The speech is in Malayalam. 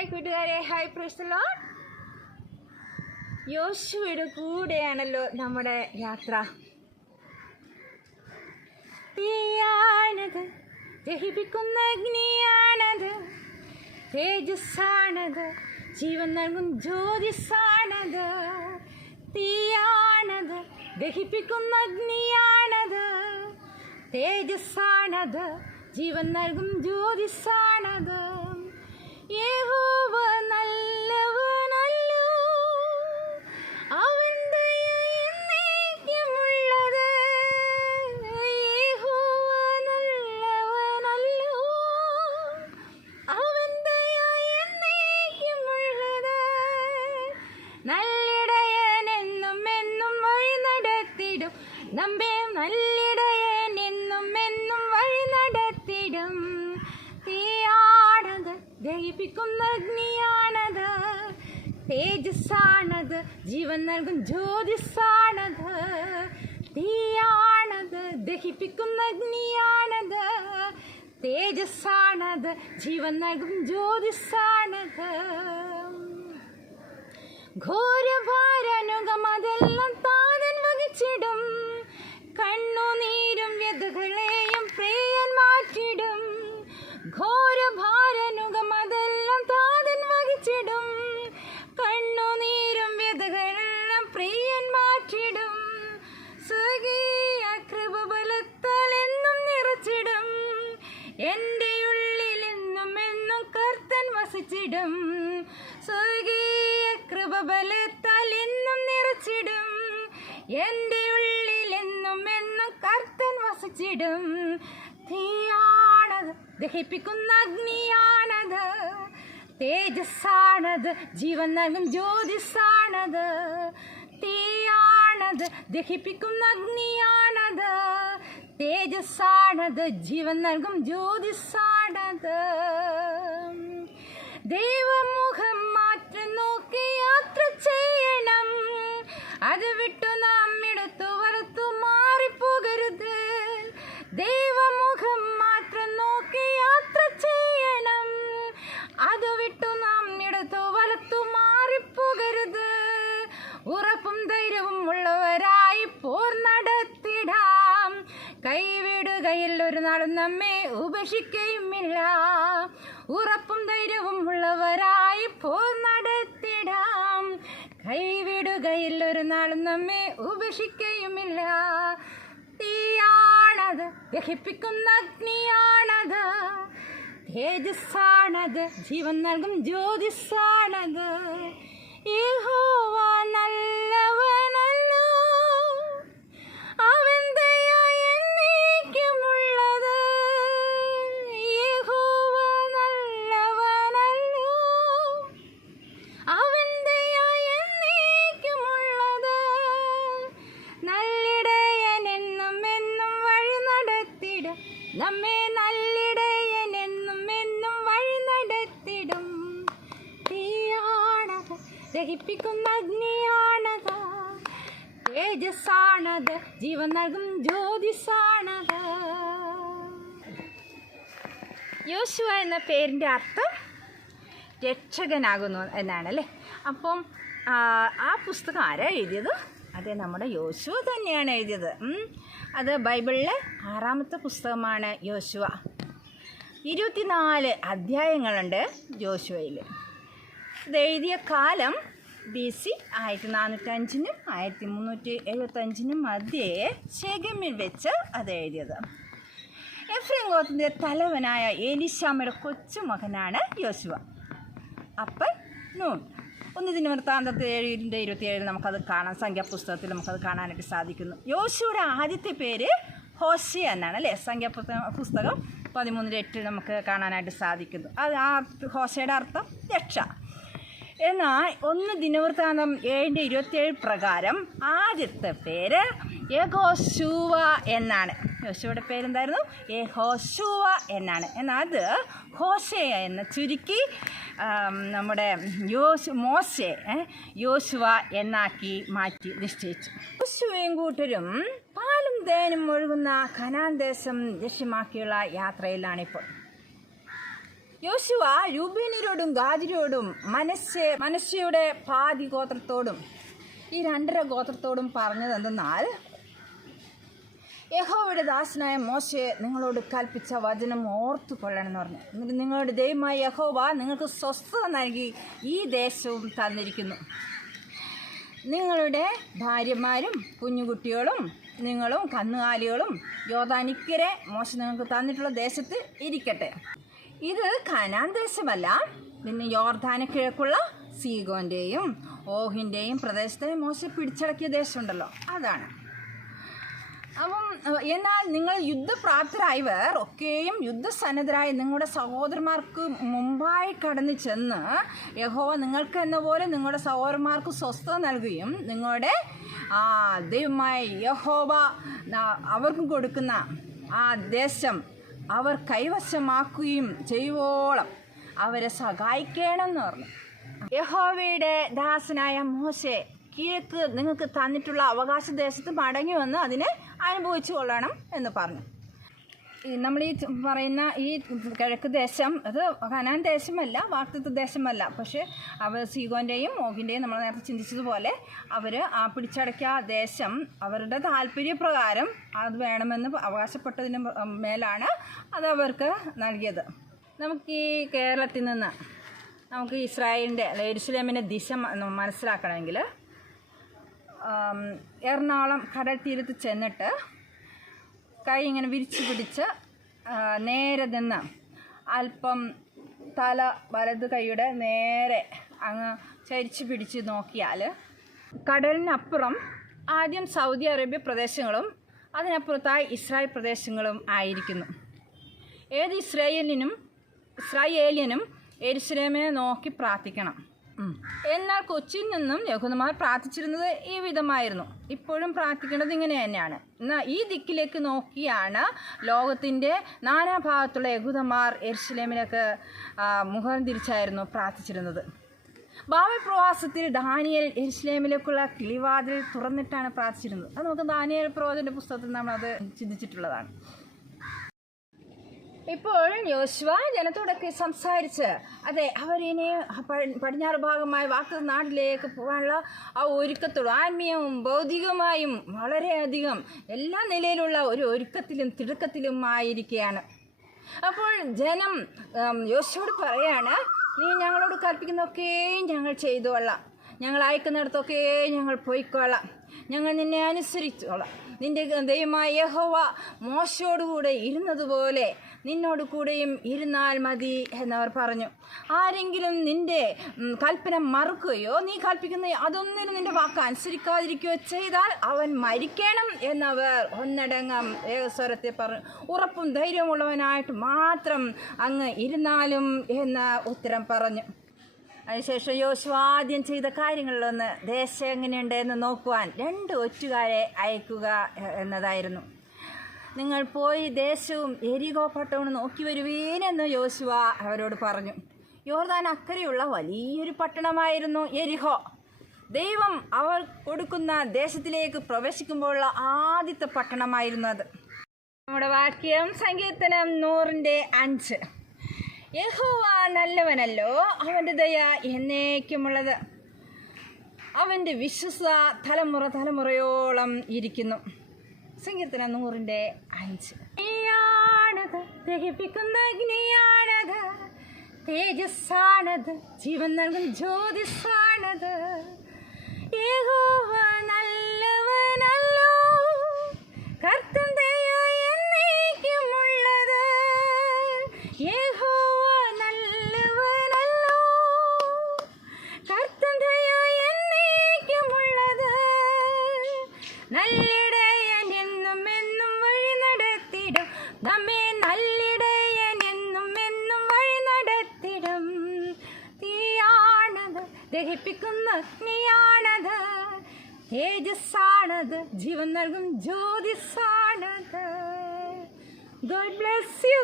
ഹായ് കൂട്ടുകാരെ, ഹായ് പ്രൈസ് ദി ലോർഡ്. യോശുവയുടെ കൂടെയാണല്ലോ നമ്മുടെ യാത്ര. തീയാണത്, ദഹിപ്പിക്കുന്ന അഗ്നിയാണത്, തേജസ്സാണത്, ജീവൻ നൽകും ജ്യോതിസാണത്. തീയാണത്, ദഹിപ്പിക്കുന്ന അഗ്നിയാണത്, തേജസ്സാണത്, ജീവൻ നൽകും ജ്യോതിസാണത്. യഹോവ നല്ലവനല്ലോ, അവൻ ദയ എന്നേക്കുമുള്ളത്. യഹോവ നല്ലവനല്ലോ, അവൻ ദയ എന്നേക്കുമുള്ളത്. നല്ലിടയൻ എന്നും എന്നും വഴി നടത്തിടും, നമ്മെ നല്ലിടയൻ എന്നും എന്നും വഴി നടത്തിടും. തീയാണത്, ദഹിപ്പിക്കുന്ന അഗ്നിയാണത്, തേജസ്സാണത്, ജീവൻ നൽകും ജ്യോതിസാണത്. തീയാണത്, ദഹിപ്പിക്കുന്ന അഗ്നിയാണത്, തേജസ്സാണത്, ജീവൻ നൽകും ജ്യോതിസാണത്. ഘോരഭാരനുഗമതെല്ലാം താതൻ വഹിച്ചിടും, കണ്ണുനീരും വ്യതകളെയും പ്രിയൻ മാറ്റിടും. ഘോരഭാരനുഗമതെല്ലാം താതൻ വഹിച്ചിടും, കണ്ണുനീരും വ്യതകളെല്ലാം പ്രിയൻ മാറ്റിടും. സ്വർഗീയ കൃപബലത്താൽ എന്നും നിറച്ചിടും, എൻ്റെ ഉള്ളിൽ എന്നും എന്നും കർത്തൻ വസിച്ചിടും. സ്വർഗീയ കൃപബലത്താൽ എന്നും നിറച്ചിടും, എൻ്റെ ഉള്ളിൽ എന്നും എന്നും കർത്തൻ വസിച്ചിടും. തീയാണത്, ദഹിപ്പിക്കുന്ന അഗ്നിയാണത്, തേജസ്സാണത്, ജീവൻ നൽകും ജ്യോതിസാണത്. തീയാണത്, ദഹിപ്പിക്കുന്ന അഗ്നിയാണത്, തേജസ്സാണത്, ജീവൻ നൽകും ജ്യോതിസാണത്. ദൈവമുഖം മാറ്റി നോക്കി യാത്ര ചെയ്യണം, അത് വിട്ടു നാം എടുത്തു വറുത്തു മാറിപ്പോകരുത്. ദൈവമുഖം മാത്രം നോക്കി യാത്ര ചെയ്യണം, അത് വിട്ടു നാം എടുത്തു വലത്തു മാറിപ്പോകരുത്. ഉറപ്പും ധൈര്യവും ഉള്ളവരായി പോർ നടത്തിടാം, കൈവിടുകയിൽ ഒരു നാളും നമ്മെ ഉപേക്ഷിക്കുകയുമില്ല. ഉറപ്പും ധൈര്യവും ഉള്ളവരായി പോർ നടത്തിടാം, കൈവിടുകയിൽ ഒരു നാളും നമ്മെ ഉപേക്ഷിക്കുകയുമില്ല. തീയാണത്, ദഹിപ്പിക്കുന്ന അഗ്നിയാണത്, തേജസ്സാണത്, ജീവൻ നൽകും ജ്യോതിസാണത്. യഹോവ നല്ലവനല്ലോ, അവൻ ദയ എന്നേക്കുമുള്ളത്. യഹോവ നല്ലവനല്ലോ, അവൻ ദയ എന്നേക്കുമുള്ളത്. നല്ലിടയൻ എന്നും എന്നും വഴി നടത്തിടും, നമ്മെ നല്ലിടയൻ എന്നും എന്നും വഴി നടത്തിടും. തീയാണത്, ദഹിപ്പിക്കുന്ന അഗ്നിയാണത്, തേജസ്സാണത്, ജീവൻ നൽകും ജ്യോതിസാണത്. യോശുവ എന്ന പേരിൻ്റെ അർത്ഥം രക്ഷകനാകുന്നു എന്നാണ് അല്ലേ. അപ്പം ആ പുസ്തകം ആരാ എഴുതിയത്? അതെ, നമ്മുടെ യോശുവ തന്നെയാണ് എഴുതിയത്. അത് ബൈബിളിലെ 6ാമത്തെ പുസ്തകമാണ് യോശുവ. 24 അധ്യായങ്ങളുണ്ട് യോശുവയിൽ. ഇത് എഴുതിയ കാലം BC 1405 1375 മധ്യേ ശെഖേമിൽ വെച്ച് അത് എഴുതിയത്. എഫ്രൈം ഗോത്രത്തിൻ്റെ തലവനായ എലീശാമയുടെ കൊച്ചുമകനാണ് യോശുവ. അപ്പം നൂൻ 1 ദിനവൃത്താന്തത്തിൽ 7:27 നമുക്കത് കാണാം. സംഖ്യാപുസ്തകത്തിൽ നമുക്കത് കാണാനായിട്ട് സാധിക്കുന്നു. യോശുവയുടെ ആദ്യത്തെ പേര് ഹോശേ എന്നാണ് അല്ലേ. സംഖ്യാപുസ്തകം 13:8 നമുക്ക് കാണാനായിട്ട് സാധിക്കുന്നു. അത് ആ ഹോശയുടെ അർത്ഥം രക്ഷ. എന്നാൽ 1 ദിനവൃത്താന്തം 7:27 പ്രകാരം ആദ്യത്തെ പേര് യഹോശുവ എന്നാണ്. യോശുവയുടെ പേരെന്തായിരുന്നു? യഹോശുവ എന്നാണ്. എന്നാൽ അത് ഹോശേ എന്ന് ചുരുക്കി നമ്മുടെ മോശെ യോശുവ എന്നാക്കി മാറ്റി നിശ്ചയിച്ചു. യോശുവയും കൂട്ടരും പാലും തേനും ഒഴുകുന്ന കനാൻ ദേശം ലക്ഷ്യമാക്കിയുള്ള യാത്രയിലാണിപ്പോൾ. യോശുവ രൂബേന്യരോടും ഗാദിരോടും മനശ്ശയുടെ പാതി ഗോത്രത്തോടും ഈ 2.5 ഗോത്രത്തോടും പറഞ്ഞത് എന്തെന്നാൽ, യഹോവയുടെ ദാസനായ മോശെ നിങ്ങളോട് കൽപ്പിച്ച വചനം ഓർത്തു കൊള്ളണമെന്ന് പറഞ്ഞു. എന്നിട്ട് നിങ്ങളുടെ ദൈവമായ യഹോവ നിങ്ങൾക്ക് സ്വസ്ഥത നൽകി ഈ ദേശവും തന്നിരിക്കുന്നു. നിങ്ങളുടെ ഭാര്യമാരും കുഞ്ഞുകുട്ടികളും നിങ്ങളും കന്നുകാലികളും യോർദാനിക്കരെ മോശെ നിങ്ങൾക്ക് തന്നിട്ടുള്ള ദേശത്ത് ഇരിക്കട്ടെ. ഇത് കനാൻ ദേശമല്ല, പിന്നെ യോർദാന് കിഴക്കുള്ള സീഗോൻ്റെയും ഓഹിൻ്റെയും പ്രദേശത്തെ മോശെ പിടിച്ചടക്കിയ ദേശമുണ്ടല്ലോ, അതാണ്. അപ്പം എന്നാൽ നിങ്ങൾ യുദ്ധപ്രാപ്തരായവർ ഒക്കെയും യുദ്ധസന്നദ്ധരായ നിങ്ങളുടെ സഹോദരന്മാർക്ക് മുമ്പായി കടന്നു ചെന്ന് യഹോവ നിങ്ങൾക്ക് എന്ന പോലെ നിങ്ങളുടെ സഹോദരന്മാർക്ക് സ്വസ്ഥത നൽകുകയും നിങ്ങളുടെ ദൈവമായ യഹോവ അവർക്ക് കൊടുക്കുന്ന ആ ദേശം അവർ കൈവശമാക്കുകയും ചെയ്യുവോളം അവരെ സഹായിക്കണമെന്ന് പറഞ്ഞു. യഹോവയുടെ ദാസനായ മോശെ കിഴക്ക് നിങ്ങൾക്ക് തന്നിട്ടുള്ള അവകാശ ദേശത്ത് മടങ്ങി വന്ന് അതിനെ അനുഭവിച്ചു കൊള്ളണം എന്ന് പറഞ്ഞു. നമ്മൾ ഈ പറയുന്ന ഈ കിഴക്ക് ദേശം അത് കനാൻ ദേശമല്ല, വാഗ്ദത്ത ദേശമല്ല. പക്ഷേ അവർ സീഗോൻ്റെയും ഓഹിൻ്റെയും നമ്മൾ നേരത്തെ ചിന്തിച്ചതുപോലെ അവർ ആ പിടിച്ചടക്കിയ ദേശം അവരുടെ താല്പര്യപ്രകാരം അത് വേണമെന്ന് അവകാശപ്പെട്ടതിന് മേലാണ് അത് അവർക്ക് നൽകിയത്. നമുക്ക് ഈ കേരളത്തിൽ നിന്ന് നമുക്ക് ഇസ്രായേലിൻ്റെ യെരൂശലേമിൻ്റെ ദിശ മനസ്സിലാക്കണമെങ്കിൽ എറണാകുളം കടൽ തീരത്ത് ചെന്നിട്ട് കൈ ഇങ്ങനെ വിരിച്ചു പിടിച്ച് നേരെ നിന്ന് അല്പം തല വലത് കൈയുടെ നേരെ അങ്ങ് ചരിച്ച് പിടിച്ച് നോക്കിയാൽ കടലിനപ്പുറം ആദ്യം സൗദി അറേബ്യ പ്രദേശങ്ങളും അതിനപ്പുറത്തായി ഇസ്രായേൽ പ്രദേശങ്ങളും ആയിരിക്കുന്നു. ഏത് ഇസ്രായേലിയനും യെരൂശലേമിനെ നോക്കി പ്രാർത്ഥിക്കണം. എന്നാൽ കൊച്ചിയിൽ നിന്നും യഹൂദന്മാർ പ്രാർത്ഥിച്ചിരുന്നത് ഈ വിധമായിരുന്നു. ഇപ്പോഴും പ്രാർത്ഥിക്കുന്നത് ഇങ്ങനെ തന്നെയാണ്. എന്നാൽ ഈ ദിക്കിലേക്ക് നോക്കിയാണ് ലോകത്തിൻ്റെ നാനാഭാഗത്തുള്ള യഹൂദന്മാർ യെരൂശലേമിലേക്ക് മുഖം തിരിച്ചായിരുന്നു പ്രാർത്ഥിച്ചിരുന്നത്. ബാബൽ പ്രവാസത്തിൽ ദാനിയേൽ യെരൂശലേമിലേക്കുള്ള കിളിവാതിൽ തുറന്നിട്ടാണ് പ്രാർത്ഥിച്ചിരുന്നത്. അത് നമുക്ക് ദാനിയേൽ പ്രവാചകന്റെ പുസ്തകത്തിൽ നമ്മളത് ചിന്തിച്ചിട്ടുള്ളതാണ്. ഇപ്പോൾ യോശുവ ജനത്തോടൊക്കെ സംസാരിച്ച് അവരിനെ പടിഞ്ഞാറ് ഭാഗമായ വാഗ്ദത്ത നാട്ടിലേക്ക് പോകാനുള്ള ആ ഒരുക്കത്തോടും ആത്മീയവും ഭൗതികമായും വളരെയധികം എല്ലാ നിലയിലുള്ള ഒരു ഒരുക്കത്തിലും തിടുക്കത്തിലും ആയിരിക്കുകയാണ്. അപ്പോൾ ജനം യോശുവയോട് പറയാണ്, നീ ഞങ്ങളോട് കൽപ്പിക്കുന്നതൊക്കെയും ഞങ്ങൾ ചെയ്തുകൊള്ളാം, ഞങ്ങൾ അയക്കുന്നിടത്തൊക്കെ ഞങ്ങൾ പോയിക്കൊള്ളാം, ഞങ്ങൾ നിന്നെ അനുസരിച്ചോളാം. നിന്റെ ദൈവമായ യഹോവ മോശയോടുകൂടെ ഇരുന്നതുപോലെ നിന്നോട് കൂടെയും ഇരുന്നാൽ മതി എന്നവർ പറഞ്ഞു. ആരെങ്കിലും നിന്റെ കൽപ്പന മറുക്കുകയോ നീ കൽപ്പിക്കുന്ന അതൊന്നിനും നിന്റെ വാക്ക് അനുസരിക്കാതിരിക്കുകയോ ചെയ്താൽ അവൻ മരിക്കണം എന്നവർ ഒന്നടങ്കം ഏകസ്വരത്തെ പറഞ്ഞു. ഉറപ്പും ധൈര്യമുള്ളവനായിട്ട് മാത്രം അങ്ങ് ഇരുന്നാലും എന്ന് ഉത്തരം പറഞ്ഞു. അതിനുശേഷം യോശുവ ആദ്യം ചെയ്ത കാര്യങ്ങളിലൊന്ന് ദേശം എങ്ങനെയുണ്ട് എന്ന് നോക്കുവാൻ 2 ഒറ്റുകാരെ അയക്കുക എന്നതായിരുന്നു. നിങ്ങൾ പോയി ദേശവും എരികോ പട്ടണവും നോക്കി വരുവീനെന്ന് യോശുവ അവരോട് പറഞ്ഞു. യോർദാൻ അക്കരെയുള്ള വലിയൊരു പട്ടണമായിരുന്നു എരിഹോ. ദൈവം അവർ കൊടുക്കുന്ന ദേശത്തിലേക്ക് പ്രവേശിക്കുമ്പോഴുള്ള ആദ്യത്തെ പട്ടണമായിരുന്നു അത്. നമ്മുടെ വാക്യം സങ്കീർത്തനം 100:5. യഹോവ നല്ലവനല്ലോ, അവൻ്റെ ദയ എന്നേക്കുമുള്ളത്, അവൻ്റെ വിശ്വസ്ത തലമുറയോളം ഇരിക്കുന്നു. സങ്കീർത്തനം 100:5. നീയാണത്, ദഹിപ്പിക്കുന്ന അഗ്നിയാണത്, തേജസ്സാണത്, ജീവൻ നൽകും ജ്യോതിസാണത്. യഹോവ നല്ലവനല്ലോ, കർത്തൻ ദയ എന്നേക്കുമുള്ളത്. യഹോവ നല്ലവനല്ലോ, കർത്തൻ ദയ എന്നേക്കുമുള്ളത്. നല്ലിടയൻ എന്നും എന്നും വഴി നടത്തിടും, നമ്മെ നല്ലിടയൻ എന്നും എന്നും വഴി നടത്തിടും. തീയാണത്, ദഹിപ്പിക്കുന്ന അഗ്നിയാണത്, തേജസ്സാണത്, ജീവൻ നൽകും ജ്യോതിസാണത്. God bless you.